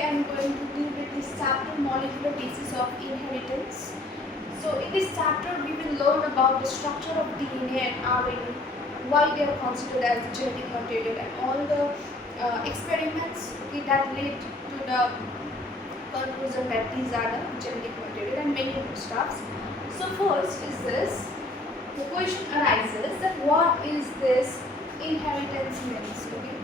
today I'm going to deal with this chapter molecular basis of inheritance. So in this chapter we will learn about the structure of DNA and RNA, why they are considered as the genetic material and all the experiments that led to the conclusion that these are the genetic material and many more stuffs. So first is this, the question arises that what is this inheritance means? Okay?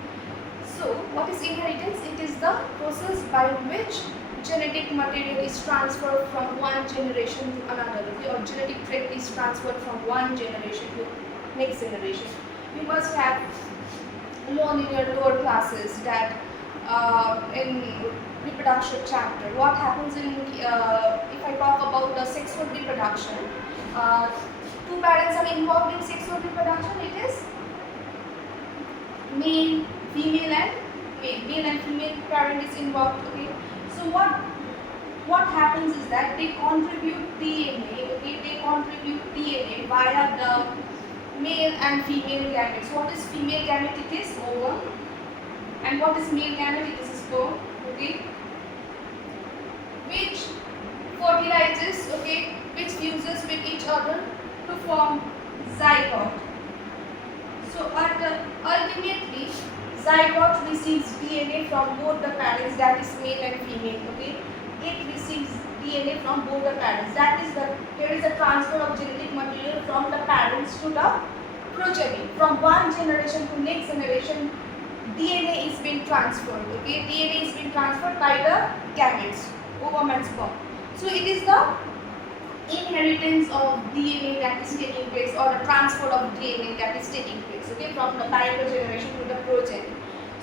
So, what is inheritance? It is the process by which genetic material is transferred from one generation to another, okay? Or genetic trait is transferred from one generation to next generation. You must have learned in your lower classes that in reproduction chapter, what happens in if I talk about the sexual reproduction, two parents are involved in sexual reproduction. It is male, female and male and female parent is involved. Okay, so what happens is that they contribute DNA. Okay, they contribute DNA via the male and female gametes. What is female gamete? It is ovum, and what is male gamete? It is sperm. Okay, which fertilizes. Okay, which fuses with each other to form zygote. So ultimately, zygote receives DNA from both the parents, that is male and female. Okay, it receives DNA from both the parents. That is there is a transfer of genetic material from the parents to the progeny. From one generation to next generation, DNA is being transferred. Okay, DNA is being transferred by the gametes, ovum and sperm. So it is the inheritance of DNA that is taking place, or the transfer of DNA that is taking place, okay, from the parental generation to the progeny.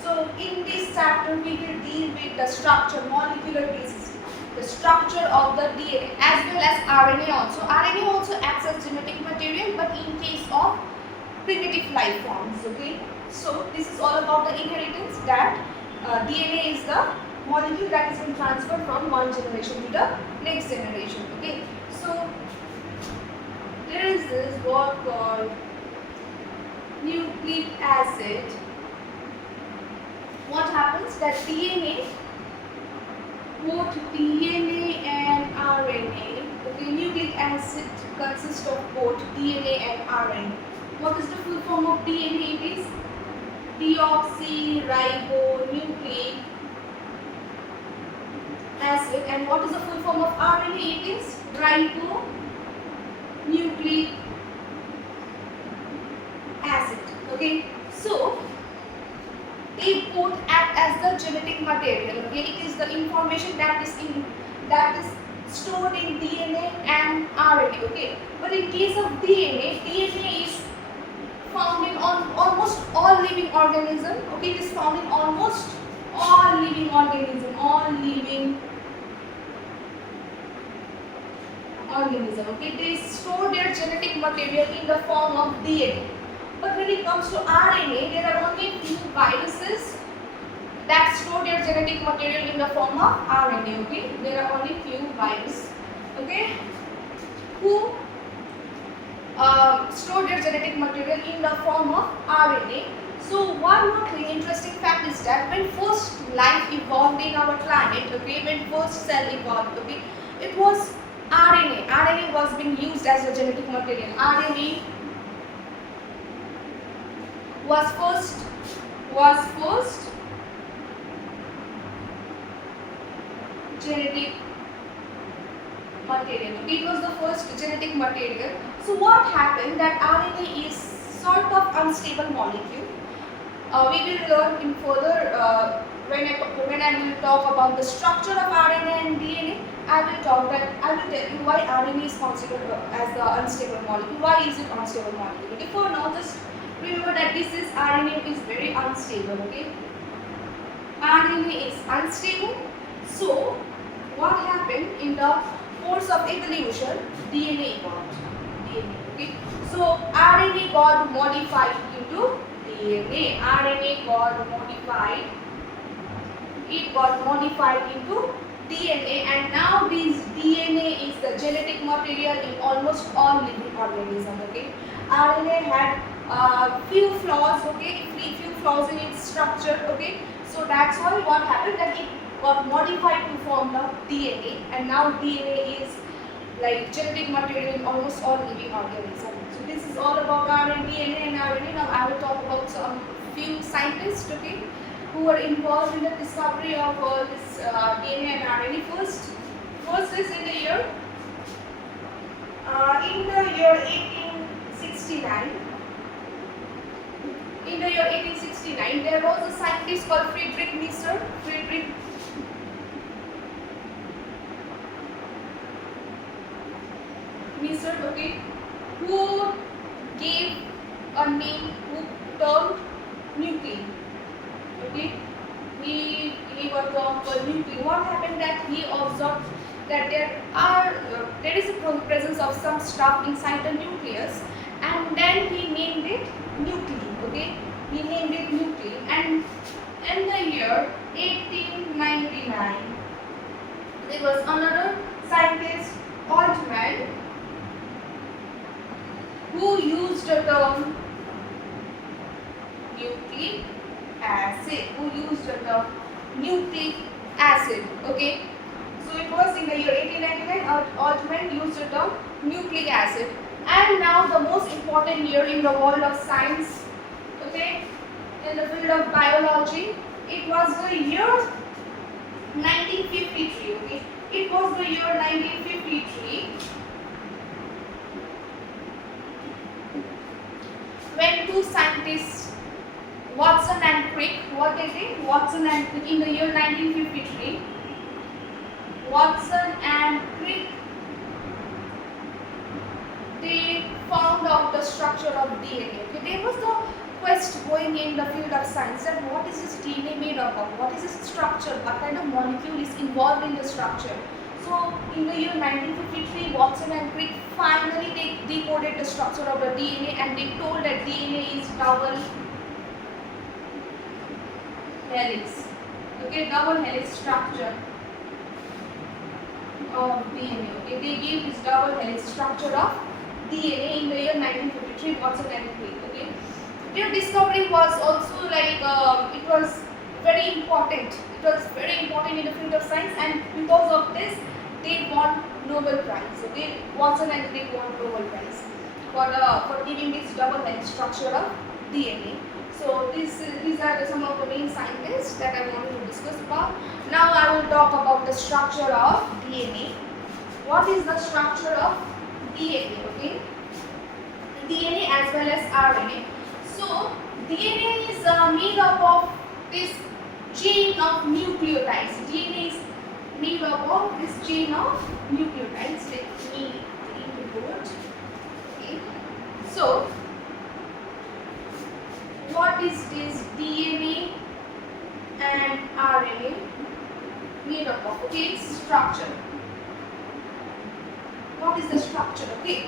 So in this chapter we will deal with the structure, molecular basis, the structure of the DNA as well as RNA also. RNA also acts as genetic material, but in case of primitive life forms. Okay, so this is all about the inheritance, that DNA is the molecule that is being transferred from one generation to the next generation. Okay, so there is this word called nucleic acid. What happens that DNA, both DNA and RNA, okay, nucleic acid consists of both DNA and RNA. What is the full form of DNA? It is deoxyribonucleic acid. And what is the full form of RNA? It is ribonucleic acid. Okay, so they both act as the genetic material. Okay, it is the information that is stored in DNA and RNA. Okay, but in case of DNA, DNA is found in almost all living organism. Okay, it is found in almost all living organism, okay, they store their genetic material in the form of DNA. But when it comes to RNA, there are only few viruses that store their genetic material in the form of RNA. Okay, there are only few viruses, okay, who store their genetic material in the form of RNA. So one more thing, interesting fact is that when first life evolved in our planet, okay, when first cell evolved, okay, it was RNA. RNA was being used as a genetic material. RNA was first genetic material. Okay, it was the first genetic material. So what happened that RNA is sort of unstable molecule. We will learn in further when I will talk about the structure of RNA and DNA. I will tell you why RNA is considered as the unstable molecule. Why is it unstable molecule? Okay, for now, just remember that this is RNA is very unstable. Okay, RNA is unstable. So what happened in the course of evolution? DNA evolved. Okay, so RNA got modified into DNA. RNA got modified. It got modified into DNA, and now this DNA is the genetic material in almost all living organisms. Okay, RNA had few flaws. Okay, few flaws in its structure. Okay, so that's why what happened that got modified to form the DNA, and now DNA is like genetic material in almost all living organisms. So this is all about DNA and RNA. Now I will talk about some few scientists, okay, who were involved in the discovery of all this DNA and RNA. First is in the year 1869. In the year 1869, there was a scientist called Friedrich Miescher. Okay, who gave a name, who termed nuclein. Okay, he gave a term called nuclein. What happened that he observed that there is a presence of some stuff inside the nucleus, and then he named it nuclein. Okay, he named it nuclein, and in the year 1899, there was another scientist, Altman, who used the term nucleic acid. Okay, so it was in the year 1899. Altman used the term nucleic acid, and now the most important year in the world of science, okay, in the field of biology, it was the year 1953. Okay, it was the year 1953 when two scientists, Watson and Crick, what they did? Watson and Crick, in the year 1953, Watson and Crick, they found out the structure of DNA. Okay, there was the quest going in the field of science that what is this DNA made up of? What is its structure? What kind of molecule is involved in the structure? So in the year 1953, Watson and Crick finally they decoded the structure of the DNA, and they told that DNA is double helix. Okay, double helix structure of DNA. Okay, they gave this double helix structure of DNA in the year 1953, Watson and Crick. Okay, their discovery was also like it was very important. It was very important in the field of science, and because of this, they won Nobel Prize. Okay, Watson and Crick won Nobel Prize for giving this double helix structure of DNA. So these are some of the main scientists that I wanted to discuss about. Now I will talk about the structure of DNA. What is the structure of DNA? Okay, DNA as well as RNA. So DNA is made up of this chain of nucleotides. DNA is made up of this chain of nucleotides. Let me read the board. Okay. So what is this DNA and RNA made up of? Okay, its structure. What is the structure? Okay.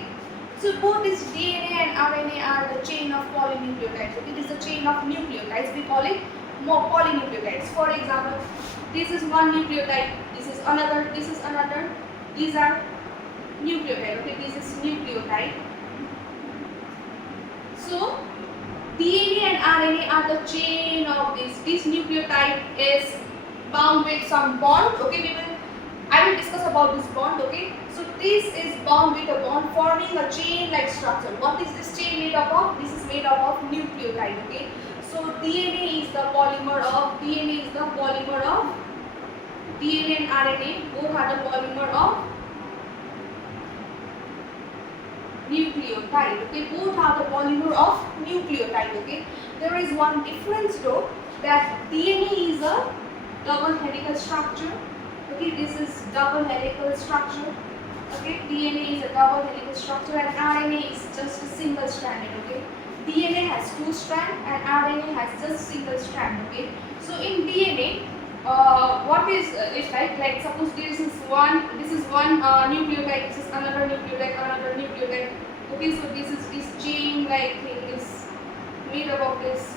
So both this DNA and RNA are the chain of polynucleotides. Okay, this is a chain of nucleotides. We call it polynucleotides. For example, this is one nucleotide. This is another. This is another. These are nucleotide. Okay, this is nucleotide. So DNA and RNA are the chain of this. This nucleotide is bound with some bond. Okay, I will discuss about this bond. Okay, so this is bound with a bond forming a chain-like structure. What is this chain made up of? This is made up of nucleotide. Okay, so DNA is the polymer of DNA and RNA both are the polymer of nucleotide. Okay, both are the polymer of nucleotide. Okay, there is one difference though, that DNA is a double helical structure. Okay, this is double helical structure. Okay, DNA is a double helical structure and RNA is just a single stranded. Okay, DNA has two strands and RNA has just single strand. Okay, so in DNA, what is it like suppose this is one nucleotide, this is another nucleotide. Okay, so this is this chain like thing is made up of this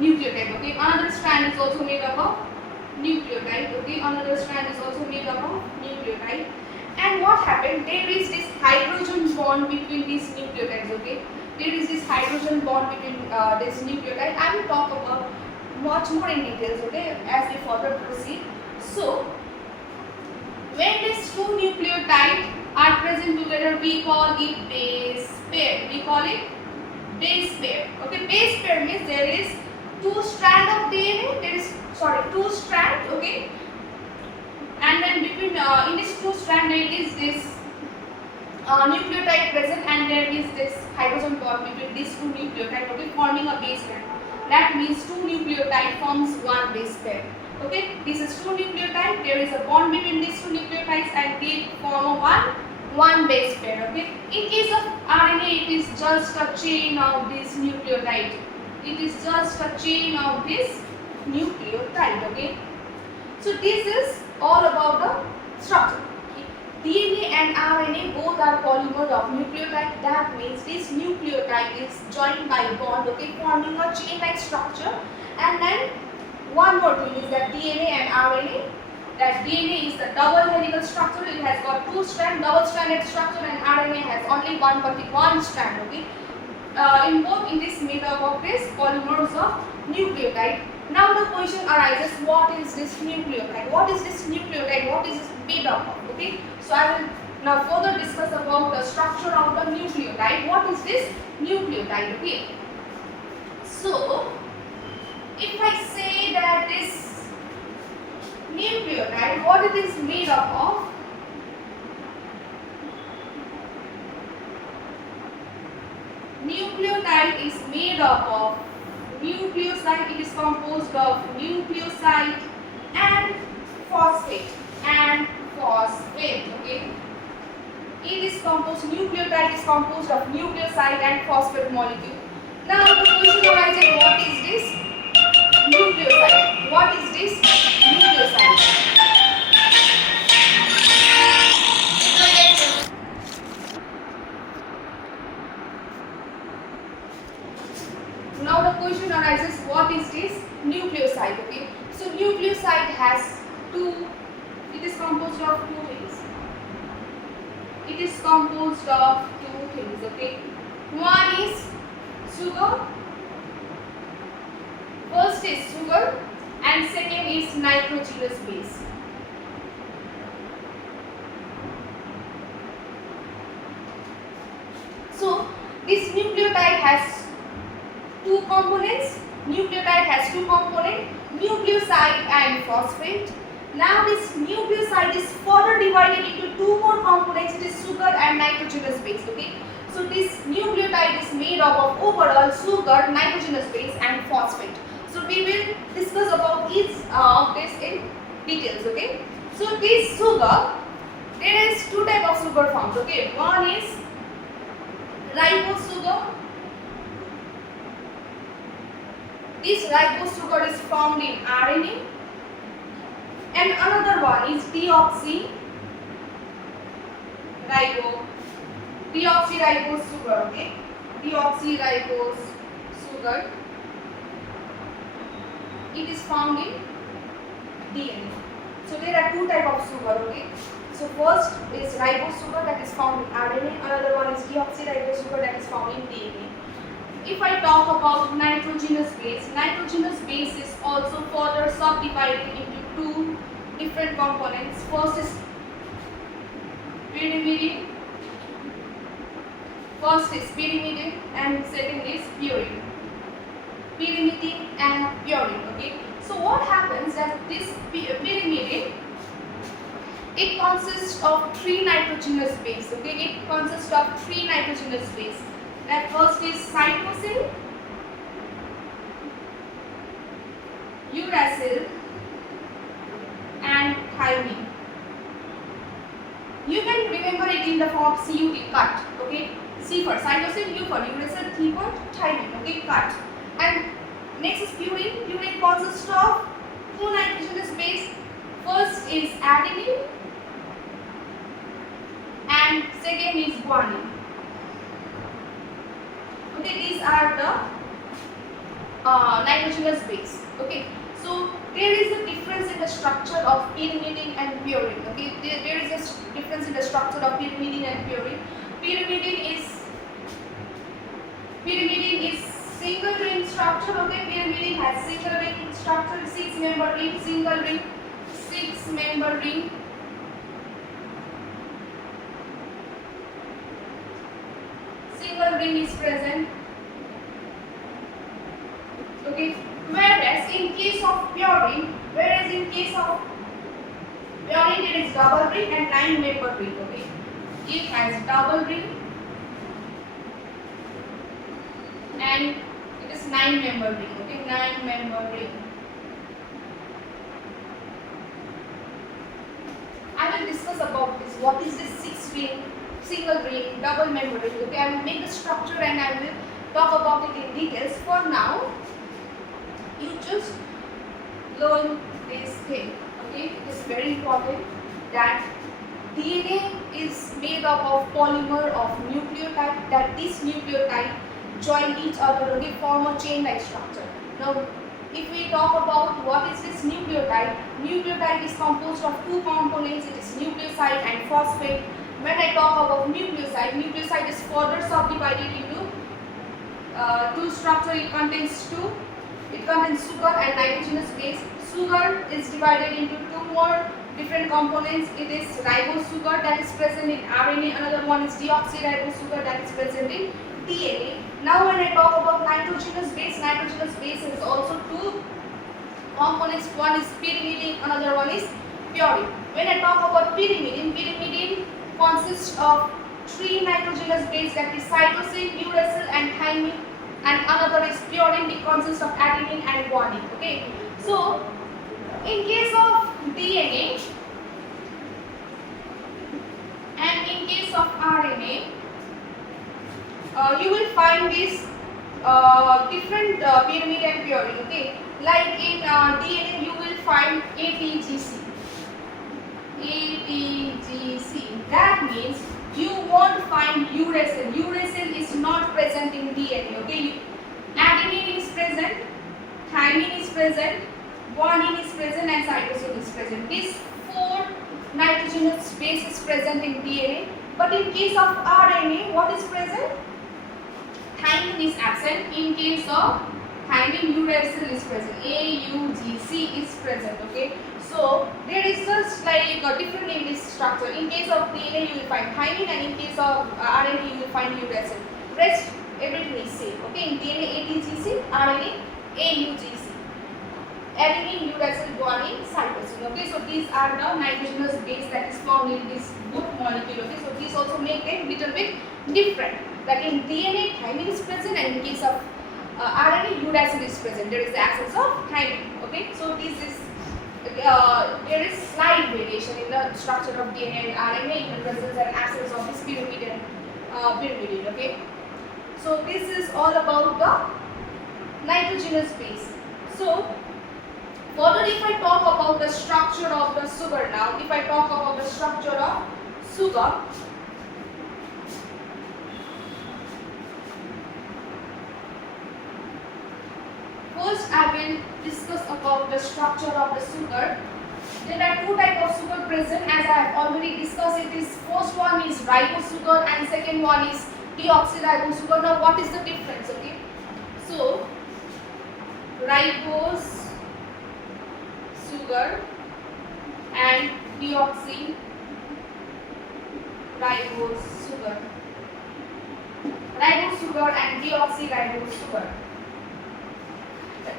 nucleotide. Okay, another strand is also made up of nucleotide. Okay, another strand is also made up of nucleotide. And what happened? There is this hydrogen bond between these nucleotides. Okay, there is this hydrogen bond between this nucleotide. I will talk about much more in details, okay, as we further proceed. So, when these two nucleotides are present together, we call it base pair. We call it base pair. Okay, base pair means there is two strand of DNA. There is two strand. Okay, and then between in this two strand there is this nucleotide present, and there is this hydrogen bond between these two nucleotides. Okay, forming a base pair. That means two nucleotide forms one base pair. Okay, this is two nucleotides. There is a bond between these two nucleotides, and they form a one base pair. Okay, in case of RNA, it is just a chain of this nucleotide. It is just a chain of this nucleotide. Okay, so this is all about the structure. DNA and RNA both are polymers of nucleotide. That means this nucleotide is joined by bond, okay, forming a chain-like structure. And then one more thing is that DNA and RNA. That DNA is the double helical structure. It has got two strands, double-stranded structure, and RNA has only one strand. Okay. In both, it is made up of this polymers of nucleotide. Now the question arises: what is this nucleotide? What is this nucleotide? What is it made up of? Okay. So I will now further discuss about the structure of the nucleotide. What is this nucleotide? Okay. So if I say that this nucleotide, what it is made up of? Nucleotide is made up of nucleoside. It is composed of nucleoside and phosphate okay. It is composed, nucleotide is composed of nucleoside and phosphate molecule. Now the question arises, what is this nucleoside? What is this nucleoside? Now the question arises, what is this nucleoside? Okay, so nucleoside has it is composed of two things. It is composed of two things, okay. One is sugar. First is sugar and second is nitrogenous base. So this nucleotide has two components. Nucleotide has two components, nucleoside and phosphate. Now this nucleoside is further divided into two more components. It is sugar and nitrogenous base. Okay. So this nucleotide is made up of overall sugar, nitrogenous base and phosphate. So we will discuss about each of this in details. Okay. So this sugar, there is two types of sugar forms. Okay. One is ribose sugar. This ribose sugar is found in RNA. And another one is deoxyribose sugar. Okay, deoxyribose sugar. It is found in DNA. So there are two types of sugar. Okay, so first is ribose sugar that is found in RNA. Another one is deoxyribose sugar that is found in DNA. If I talk about nitrogenous base is also further subdivided into two different components. First is pyrimidine. And second is purine. Pyrimidine and purine. Okay. So what happens that this pyrimidine, it consists of three nitrogenous base. Okay. It consists of three nitrogenous base. That first is cytosine, uracil and thymine. You can remember it in the form CUT, cut. Okay, C for cytosine, U for uracil, T for thymine. Okay, cut. And next is purine. Purine consists of two nitrogenous base. First is adenine and second is guanine. Okay, these are the nitrogenous base. Okay, so there is a difference in the structure of pyrimidine and purine. Okay, there is a difference in the structure of pyrimidine and purine. Pyrimidine is single ring structure, okay, pyrimidine has single ring structure, 6-member ring, single ring, 6-member ring. Single ring is present. Okay, whereas in case of purine, it is double ring and 9-member ring. Okay, it has double ring and it is 9-member ring. Okay, 9-member ring. I will discuss about this. What is this 6-ring, single ring, double member ring? Okay, I will make the structure and I will talk about it in details. For now, you just learn this thing. Okay, it is very important that DNA is made up of polymer of nucleotide, that this nucleotide join each other, okay, form a chain-like structure. Now, if we talk about what is this nucleotide is composed of two components. It is nucleoside and phosphate. When I talk about nucleoside is further subdivided into two structure. It contains sugar and nitrogenous base. Sugar is divided into two more different components. It is ribose sugar that is present in RNA. Another one is deoxyribose sugar that is present in DNA. Now when I talk about nitrogenous base is also two components. One is pyrimidine, another one is purine. When I talk about pyrimidine consists of three nitrogenous base, that is cytosine, uracil and thymine, and another is purine. It consists of adenine and guanine. Okay, so in case of DNA and in case of RNA, you will find this different pyrimid and purine. Okay, like in DNA you will find ATGC. That means you won't find uracil. Uracil is not present in DNA. Okay, adenine is present, thymine is present, guanine is present, and cytosine is present. These four nitrogenous base is present in DNA. But in case of RNA, what is present? Thymine is absent. In case of thymine, uracil is present. AUGC is present. Okay, so there is just like a different in this structure. In case of DNA, you will find thymine, and in case of RNA, you will find uracil. Rest everything is same. Okay, in DNA ATGC, RNA AUGC. Adenine, uracil, guanine, cytosine. Okay, so these are the nitrogenous base that is found in this both molecule. Okay, so these also make them little bit different. Like in DNA, thymine is present, and in case of RNA, uracil is present. There is the absence of thymine. Okay, so this is there is slight variation in the structure of DNA and RNA in the presence and absence of this pyrimid and pyrimidine. Okay, so this is all about the nitrogenous base. So further, if I talk about the structure of the sugar now, if I talk about the structure of sugar, first I will discuss about the structure of the sugar. There are two types of sugar present, as I have already discussed. It is first one is ribose sugar and second one is deoxyribose sugar. Now what is the difference? Okay, so ribose sugar and deoxyribose sugar. Ribose sugar and deoxyribose sugar.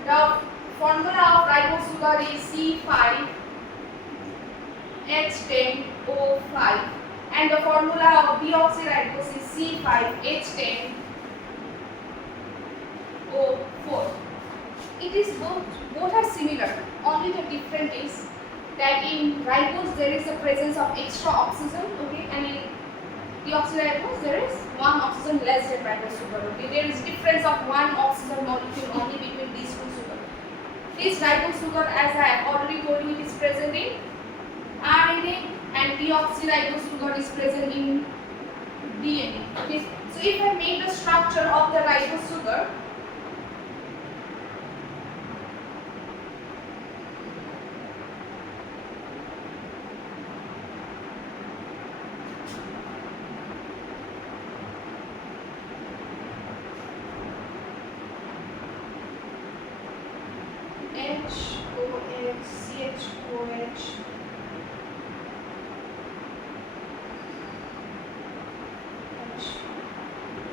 The formula of ribose sugar is C5H10O5 and the formula of deoxyribose is C5H10O4. It is both are similar. Only the difference is that in ribose there is a presence of extra oxygen, okay, and in deoxyribose there is one oxygen less than ribose sugar. Okay, there is difference of one oxygen molecule only between these two sugar. This ribose sugar, as I have already told you, it is present in RNA, and deoxyribose sugar is present in DNA. Okay, so if I make the structure of the ribose sugar, CHOH.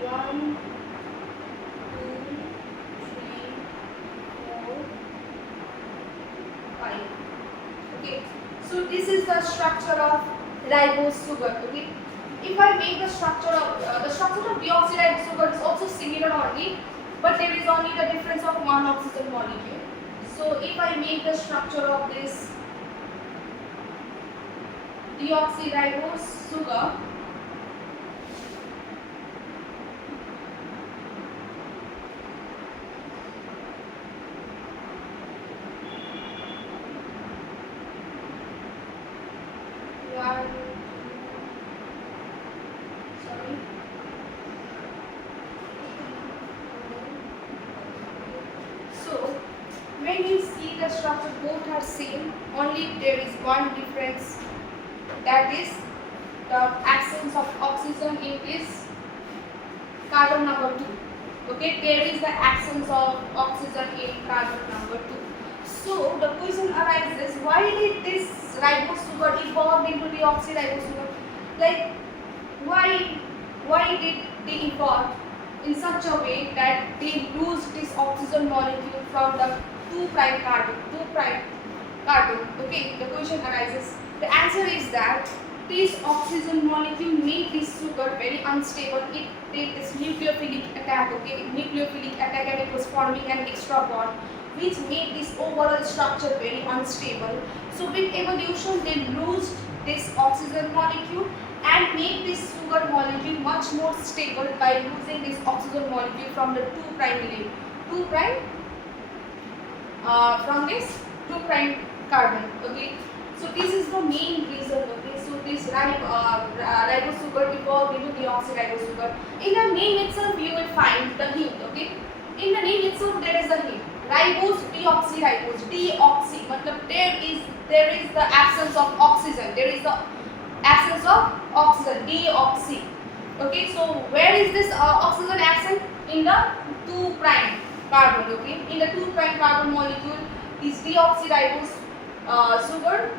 One, two, three, four, five. Okay. So this is the structure of ribose sugar. Okay. If I make the structure of deoxyribose sugar is also similar only, but there is only the difference of one oxygen molecule. So if I make the structure of this deoxyribose sugar, when you see the structure both are same, only there is one difference, that is the absence of oxygen in this carbon number 2. Okay, there is the absence of oxygen in carbon number 2. So the question arises, why did this ribose sugar evolve into deoxyribose sugar? Like why did they evolve in such a way that they lose this oxygen molecule from the 2' carbon. Okay, the question arises. The answer is that this oxygen molecule made this sugar very unstable. It did this nucleophilic attack. Okay, nucleophilic attack, and it was forming an extra bond, which made this overall structure very unstable. So with evolution, they lose this oxygen molecule and make this sugar molecule much more stable by losing this oxygen molecule from the 2' link. 2' from this 2' carbon. Okay, so this is the main reason. Okay, so this ribose sugar evolved into deoxyribose sugar. In the name itself, you will find the hint. Okay, in the name itself, there is the hint. Ribose, deoxyribose, deoxy. Matlab there is the absence of oxygen. There is the absence of oxygen. Deoxy. Okay, so where is this oxygen absent? In the 2' carbon. Okay, in the 2' carbon molecule, this deoxyribose sugar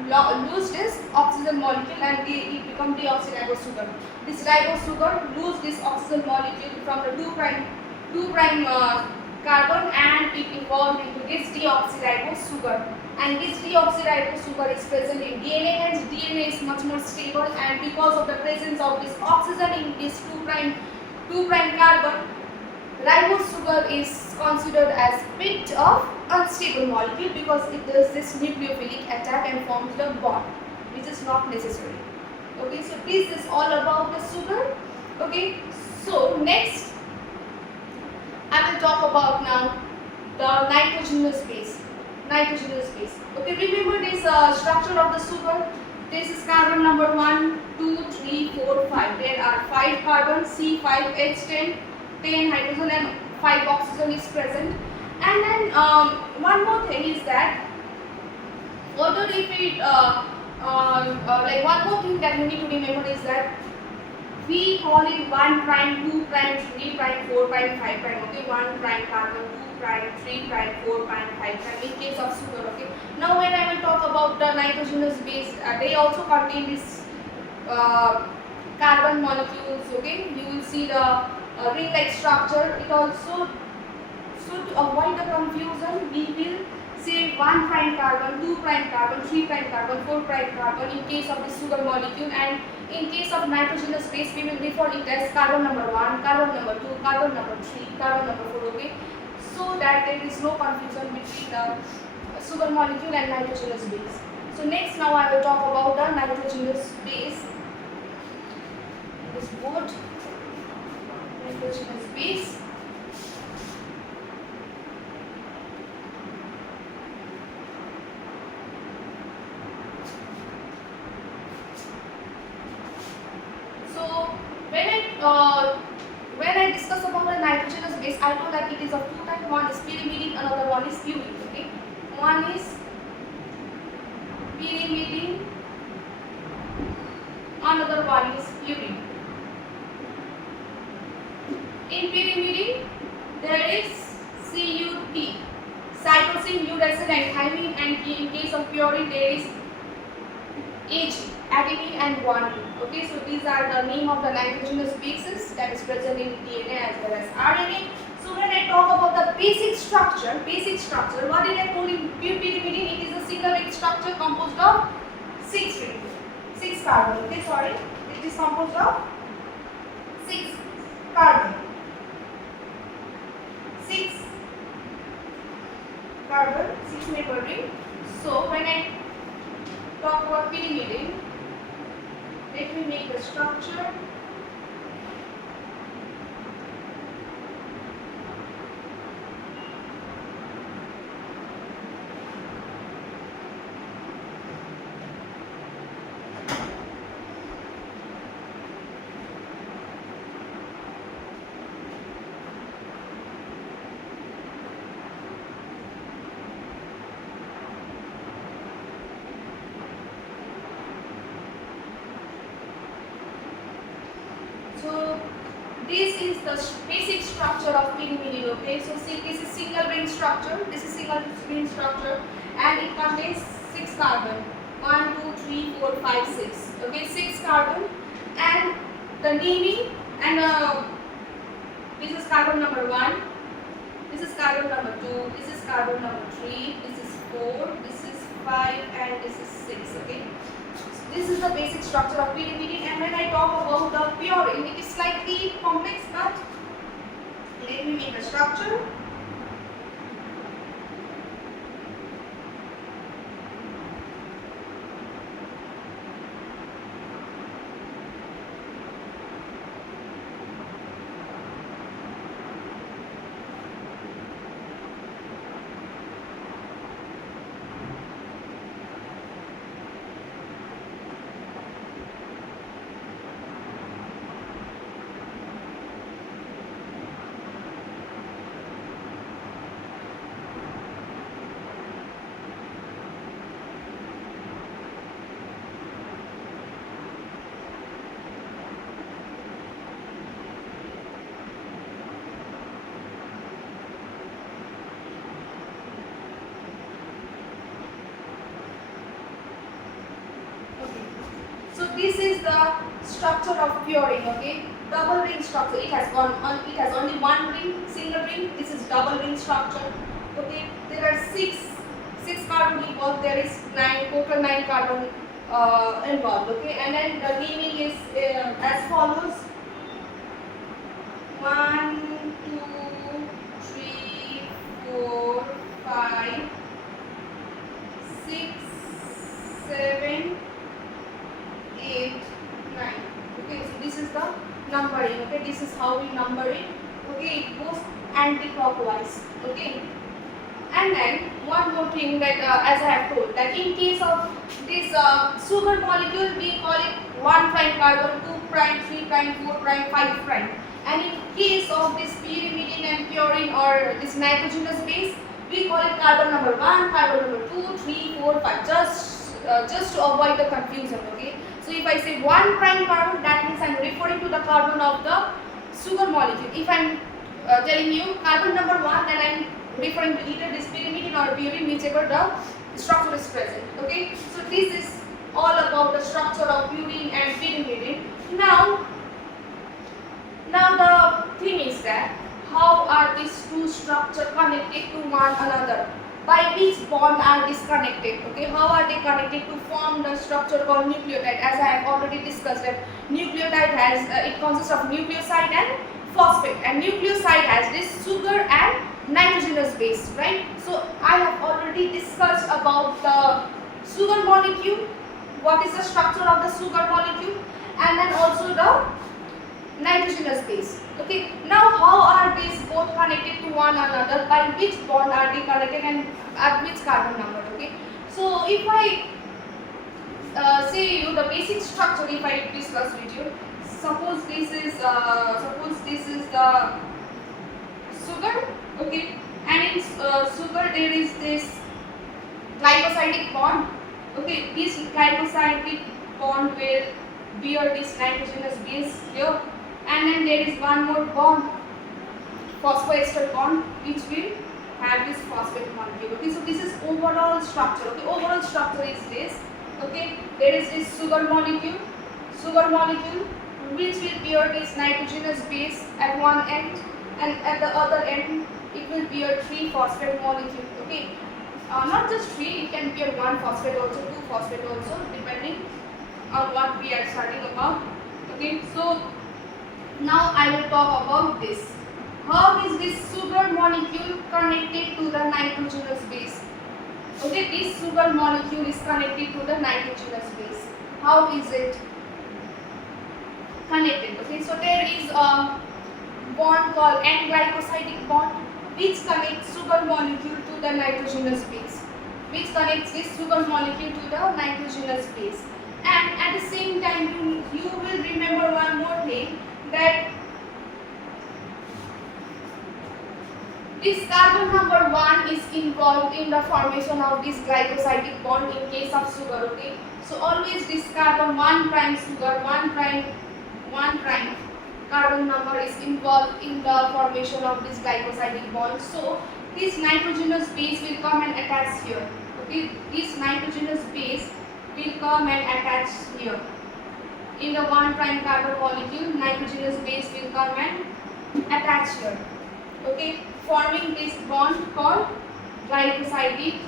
lose this oxygen molecule and it become deoxyribose sugar. This ribose sugar lose this oxygen molecule from the 2' carbon and it evolved into this deoxyribose sugar. And this deoxyribose sugar is present in DNA, hence DNA is much more stable, and because of the presence of this oxygen in this 2' carbon, ribose sugar is considered as bit of unstable molecule because it does this nucleophilic attack and forms the bond, which is not necessary. Okay, so this is all about the sugar. Okay, so next I will talk about now the nitrogenous base. Okay, remember this structure of the sugar. This is carbon number 1, 2, 3, 4, 5. There are 5 carbons, C5H10, 10 hydrogen and 5 oxygen is present. And then one more thing is that although if it like one more thing that you need to remember is that we call it 1', 2', 3', 4', 5'. Okay, 1' carbon, 2', 3', 4', 5' in case of sugar. Okay. Now when I will talk about the nitrogenous base, they also contain this carbon molecules. Okay, you will see the ring-like structure. It also, so to avoid the confusion, we will say 1' carbon, 2' carbon, 3' carbon, 4' carbon in case of the sugar molecule, and in case of nitrogenous base we will refer it as carbon number 1, carbon number 2, carbon number 3, carbon number 4. Okay, so that there is no confusion between the sugar molecule and nitrogenous base. So next now I will talk about the nitrogenous base. This board, nitrogenous base. When I discuss about the nitrogenous base, I told that it is of two types. One is pyrimidine, another one is purine. Okay, one is pyrimidine, another one is purine. In pyrimidine, there is CUT, using uracil and thymine, and in case of purine there is Ag, adenine and guanine. Okay, so these are the name of the nitrogenous bases that is present in DNA as well as RNA. So when I talk about the basic structure, what did I told in pyrimidine? It is a single ring structure composed of 6 carbon. Okay, sorry, it is composed of 6 carbon. 6 carbon, 6 member ring. So when I talk about pyrimidine, let me make the structure. So this is the basic structure of pyrimidine. Okay, so see, this is single ring structure. And it contains 6 carbon. 1, 2, 3, 4, 5, 6. Okay, 6 carbon, and the naming, and this is carbon number 1. This is carbon number 2. This is carbon number 3. This is 4. This is 5, and this is 6. Okay. This is the basic structure of pyrimidine, and when I talk about the purine, it is slightly complex, but let me make a structure. So this is the structure of purine. Okay, double ring structure. It has only one ring, single ring. This is double ring structure. Okay, there are six carbon involved. There is total 9 carbon involved. Okay, and then the naming is as follows: 1, 2, 3, 4, 5, 6, 7, 8, 9. Okay, so this is the numbering. Okay, this is how we number it. Okay, it goes anti-clockwise. Okay, and then one more thing that as I have told, that in case of this sugar molecule, we call it 1' carbon, 2', 3', 4', 5'. And in case of this pyrimidine and purine or this nitrogenous base, we call it carbon number 1, carbon number 2, 3, 4, 5. Just to avoid the confusion. Okay. So if I say 1' carbon, that means I am referring to the carbon of the sugar molecule. If I am telling you carbon number 1, then I am referring to either this pyrimidine or purine, whichever the structure is present. Okay. So this is all about the structure of purine and pyrimidine. Now the thing is that how are these two structures connected to one another? By which bond are disconnected? Okay, how are they connected to form the structure called nucleotide? As I have already discussed, that nucleotide has it consists of nucleoside and phosphate, and nucleoside has this sugar and nitrogenous base, right? So I have already discussed about the sugar molecule, what is the structure of the sugar molecule, and then also the nitrogenous base. Okay, now how are these both connected to one another? By which bond are they connected and at which carbon number? Okay, so if I say you the basic structure, if I discuss with you, suppose this is the sugar. Okay, and in sugar there is this glycosidic bond. Okay, this glycosidic bond will bear this nitrogenous base here. And then there is one more bond, phosphoester bond, which will have this phosphate molecule. Okay, so this is overall structure. Okay, overall structure is this. Okay, there is this sugar molecule, which will bear this nitrogenous base at one end, and at the other end it will bear 3 phosphate molecule. Okay, not just 3, it can bear 1 phosphate also, 2 phosphate also, depending on what we are studying about. Okay, so now I will talk about this. How is this sugar molecule connected to the nitrogenous base? Okay, this sugar molecule is connected to the nitrogenous base. How is it connected? Okay, so there is a bond called N-glycosidic bond, which connects sugar molecule to the nitrogenous base. Which connects this sugar molecule to the nitrogenous base. And at the same time, you will remember one more thing, that this carbon number 1 is involved in the formation of this glycosidic bond in case of sugar. Okay, so always this carbon 1 prime sugar, 1 prime carbon number is involved in the formation of this glycosidic bond. So this nitrogenous base will come and attach here. Okay, this nitrogenous base will come and attach here. In the 1 prime carbon molecule, nitrogenous base will come and attach here. Okay, forming this bond called glycosidic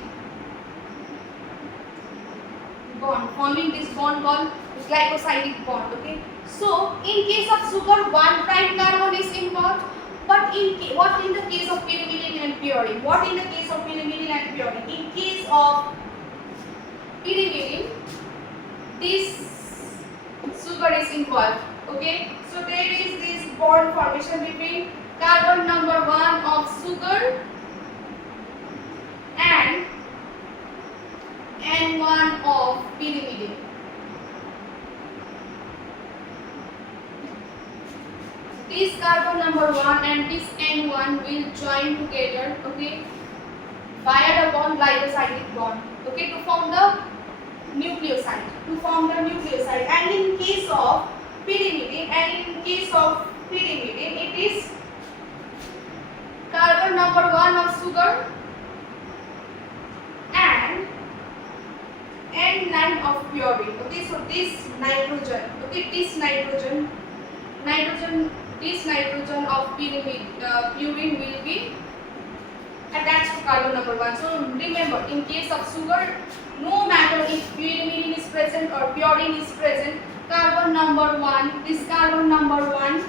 bond. Forming this bond called glycosidic bond. Okay, so in case of sugar, 1 prime carbon is involved. But what in the case of pyrimidine and purine? What in the case of pyrimidine and purine? In case of pyrimidine, this sugar is involved. Okay, so there is this bond formation between carbon number 1 of sugar and N1 of pyrimidine. This carbon number 1 and this N1 will join together, okay, via the bond glycosidic bond, okay, to form the nucleoside. And in case of pyrimidine, it is carbon number 1 of sugar and N9 of purine. Okay, so this nitrogen of purine will be attached to carbon number 1. So remember, in case of sugar, no matter if pyrimidine is present or purine is present, carbon number 1, this carbon number 1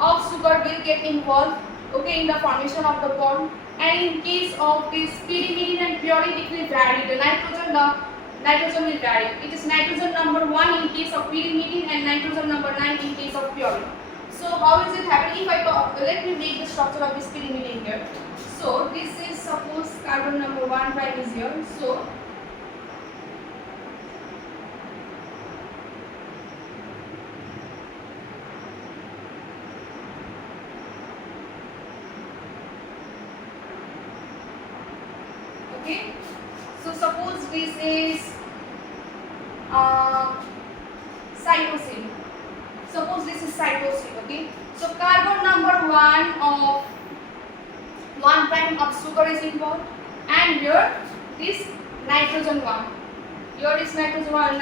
of sugar will get involved, okay, in the formation of the bond. And in case of this pyrimidine and purine, it will vary. The nitrogen will vary. It is nitrogen number 1 in case of pyrimidine and nitrogen number 9 in case of purine. So how is it happening? If I talk, let me make the structure of this pyrimidine here. So this is, suppose carbon number 1 prime is here. So okay, so suppose this is cytosine. Suppose this is cytosine. Okay, so carbon number 1 of 1 prime of sugar is involved, and here this nitrogen 1. Here is nitrogen 1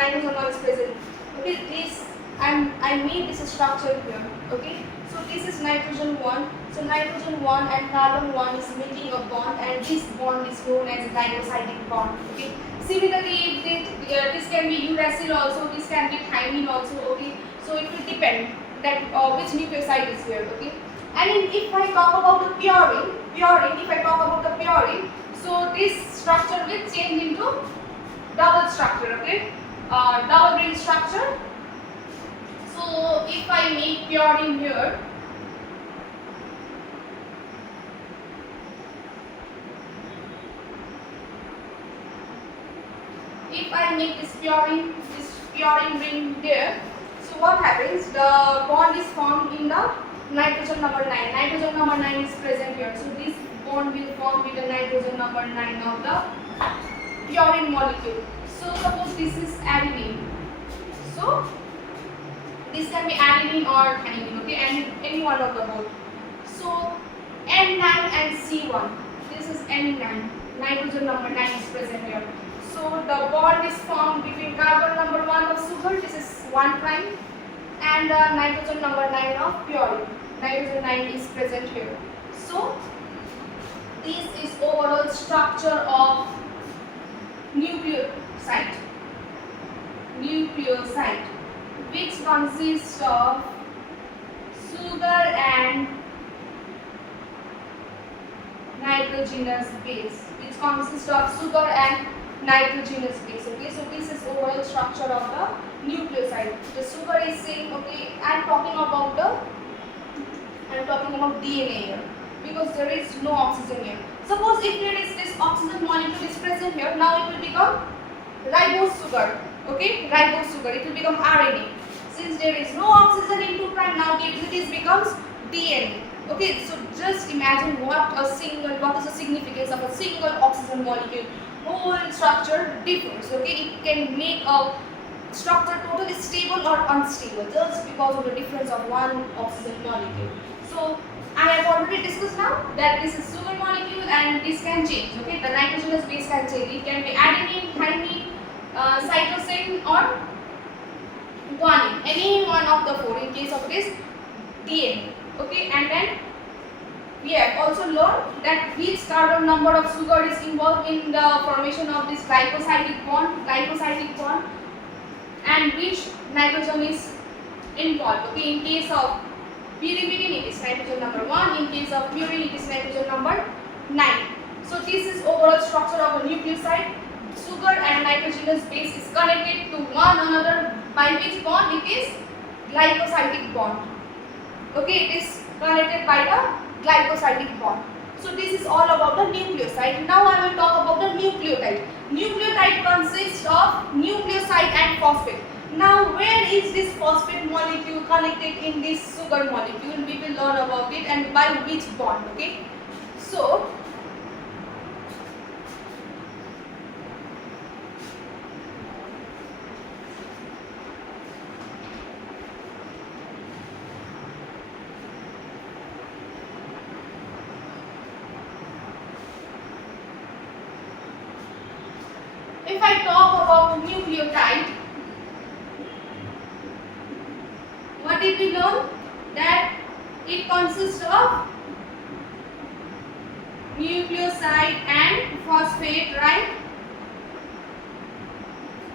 is present. Okay, this I made this structure here. Okay, so this is nitrogen 1. So nitrogen 1 and carbon 1 is making a bond, and this bond is known as glycosidic bond. Okay, similarly, this can be uracil also, this can be thymine also. Okay, so it will depend that which nucleoside is here. Okay, and if I talk about the purine, so this structure will change into double structure. Okay, double ring structure. So if I make purine here, if I make this purine ring there, so what happens? The bond is formed in the nitrogen number 9. Nitrogen number 9 is present here. So this bond will form with the nitrogen number 9 of the purine molecule. So suppose this is adenine. So this can be adenine or thymine. Okay, and any one of the both. So N9 and C1. This this is N9. Nitrogen number 9 is present here. So the bond is formed between carbon number 1 of sugar, this is 1 prime, and nitrogen number 9 of purine. Nitrogen 9 is present here. So this is overall structure of nucleoside. Nucleoside, which consists of sugar and nitrogenous base, Okay, so this is overall structure of the nucleoside. The sugar is same. Okay, I'm talking about DNA here because there is no oxygen here. Suppose if there is this oxygen molecule is present here, now it will become ribose sugar. Okay, ribose sugar. It will become RNA. Since there is no oxygen in 2 prime, now it becomes DNA. Okay, so just imagine what is the significance of a single oxygen molecule. Whole structure differs. Okay, it can make a structure totally stable or unstable just because of the difference of one oxygen molecule. So I have already discussed now that this is sugar molecule and this can change. Okay, the nitrogenous base can change. It can be adenine, thymine, cytosine or guanine. Any one of the four in case of this DNA. Okay, and then we have also learned that which carbon number of sugar is involved in the formation of this glycosidic bond, and which nitrogen is involved. Okay, in case of pyrimidine it is nitrogen number 1, in case of purine it is nitrogen number 9. So this is overall structure of a nucleoside. Sugar and nitrogenous base is connected to one another by which bond? It is glycosidic bond. Okay, it is connected by the glycosidic bond. So this is all about the nucleoside. Now I will talk about the nucleotide. Nucleotide consists of nucleoside and phosphate. Now where is this phosphate molecule connected in this sugar molecule? We will learn about it and by which bond. Okay. So if I talk about nucleotide, what did we learn? That it consists of nucleoside and phosphate, right?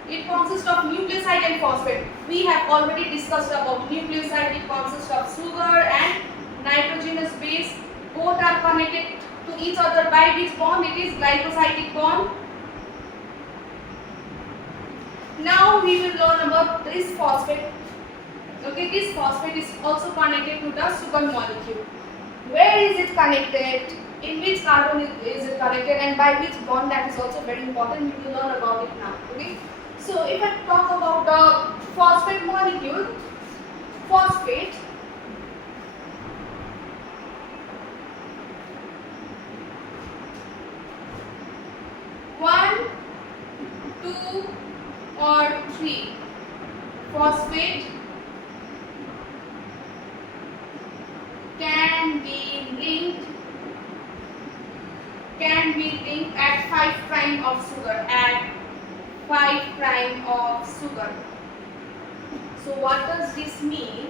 It consists of nucleoside and phosphate. We have already discussed about nucleoside. It consists of sugar and nitrogenous base. Both are connected to each other by which bond? It is glycosidic bond. Now we will learn about this phosphate. Okay, this phosphate is also connected to the sugar molecule. Where is it connected? In which carbon is it connected and by which bond? That is also very important. We will learn about it now. Okay. So if I talk about the phosphate molecule, phosphate one, two, or 3 phosphate can be linked at 5 prime of sugar, So what does this mean?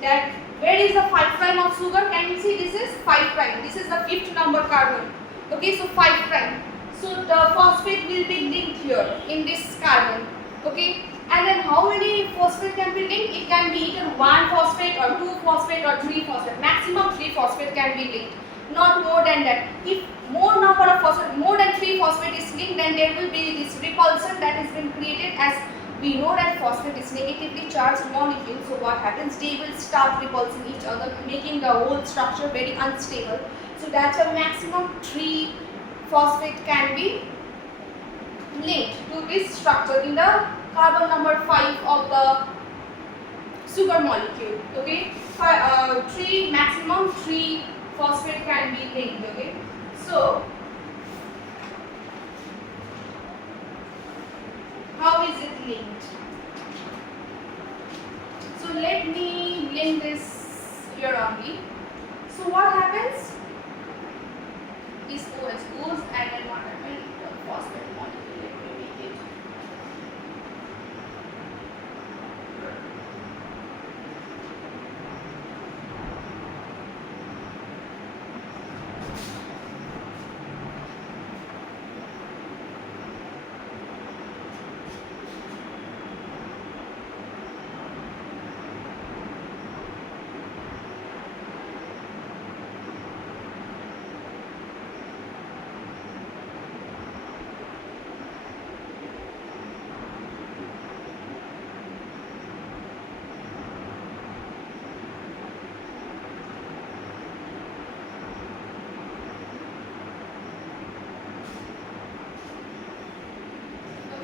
That where is the 5 prime of sugar? Can you see this is 5 prime. This is the 5th number carbon. Okay, so 5 prime. So the phosphate will be linked here in this carbon. Okay, and then how many phosphate can be linked? It can be either 1 phosphate or 2 phosphate or 3 phosphate. Maximum 3 phosphate can be linked, not more than that. If more number of phosphate, more than 3 phosphate is linked, then there will be this repulsion that has been created. As we know that phosphate is negatively charged molecule, so what happens? They will start repulsing each other, making the whole structure very unstable. So that's a maximum 3 phosphate can be linked to this structure in the carbon number 5 of the sugar molecule. Okay, maximum 3 phosphate can be linked. Okay, so how is it linked? So let me link this here only. So what happens? This OH is goes, and then what happened? The phosphate molecule, let me make it.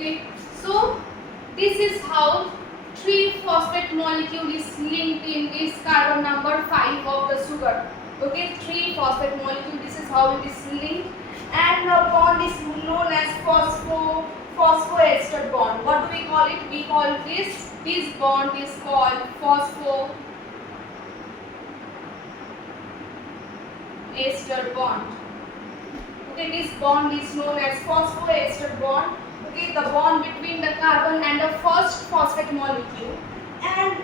Okay, so this is how 3-phosphate molecule is linked in this carbon number 5 of the sugar. Okay, 3-phosphate molecule, this is how it is linked, and the bond is known as phosphoester bond. What do we call it? We call this bond is called phosphoester bond. Okay, this bond is known as phosphoester bond. Okay, the bond between the carbon and the first phosphate molecule, and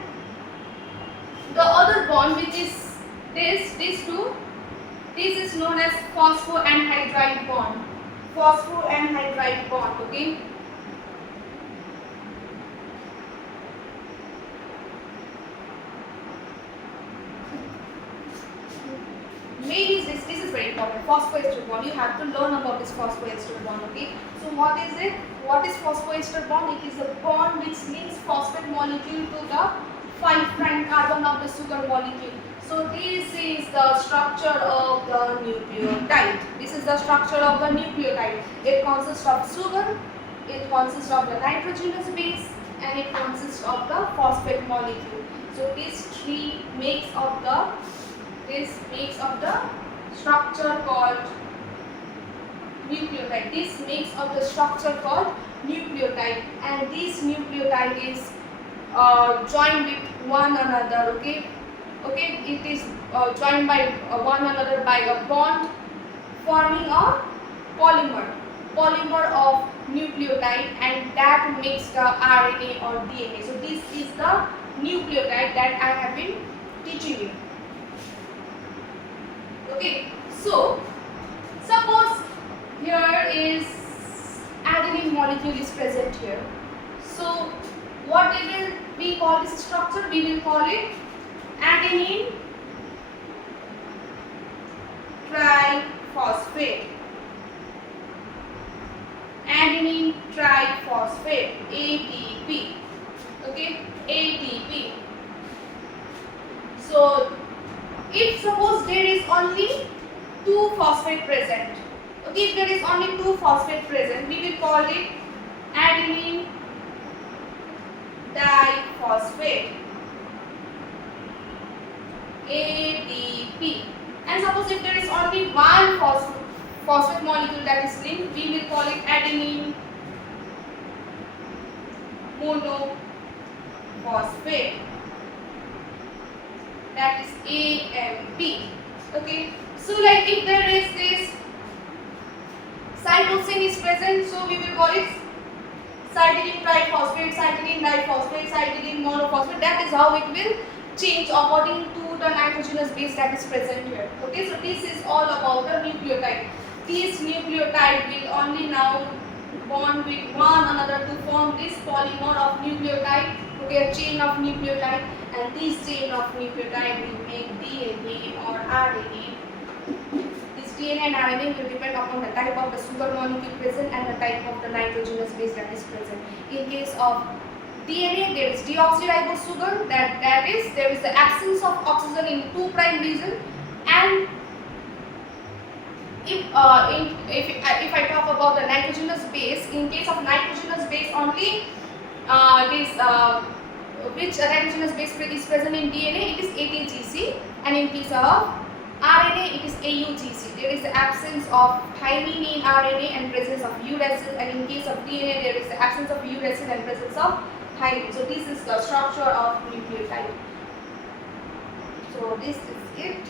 the other bond, which is these two, this is known as phosphoanhydride bond. Phosphoanhydride bond. Okay. Main is this is very important, phosphoester bond. You have to learn about this phosphoester bond. Okay, so what is it? What is phosphoester bond? It is a bond which links phosphate molecule to the 5' carbon of the sugar molecule. So this is the structure of the nucleotide. This is the structure of the nucleotide. It consists of sugar, it consists of the nitrogenous base, and it consists of the phosphate molecule. So these three makes of the structure called nucleotide. This makes of the structure called nucleotide, and this nucleotide is joined with one another. Okay, it is joined by one another by a bond, forming a polymer of nucleotide, and that makes the RNA or DNA. So this is the nucleotide that I have been teaching you. Okay, so suppose here is adenine molecule is present here. So what will we call this structure? We will call it adenine triphosphate. Adenine triphosphate, ATP. Okay, ATP. So if suppose there is only 2 phosphate present, okay, if there is only 2 phosphate present, we will call it adenine diphosphate, ADP. And suppose if there is only one phosphate molecule that is linked, we will call it adenine monophosphate, that is AMP. Okay, so like if there is this cytosine is present, so we will call it cytidine triphosphate, cytidine diphosphate, cytidine monophosphate. That is how it will change according to the nitrogenous base that is present here. Okay, so this is all about the nucleotide. This nucleotide will only now bond with one another to form this polymer of nucleotide. Okay, a chain of nucleotide, and this chain of nucleotide will make DNA or RNA. This DNA and RNA will depend upon the type of the sugar molecule present and the type of the nitrogenous base that is present. In case of DNA, there is deoxyribose sugar, that is there is the absence of oxygen in 2' region, and if I talk about the nitrogenous base, in case of nitrogenous base only, which nitrogenous base is present in DNA, it is ATGC, and in case of RNA, it is AUGC. There is the absence of thymine in RNA and presence of uracil, and in case of DNA, there is the absence of uracil and presence of thymine. So this is the structure of nucleotide. So this is it.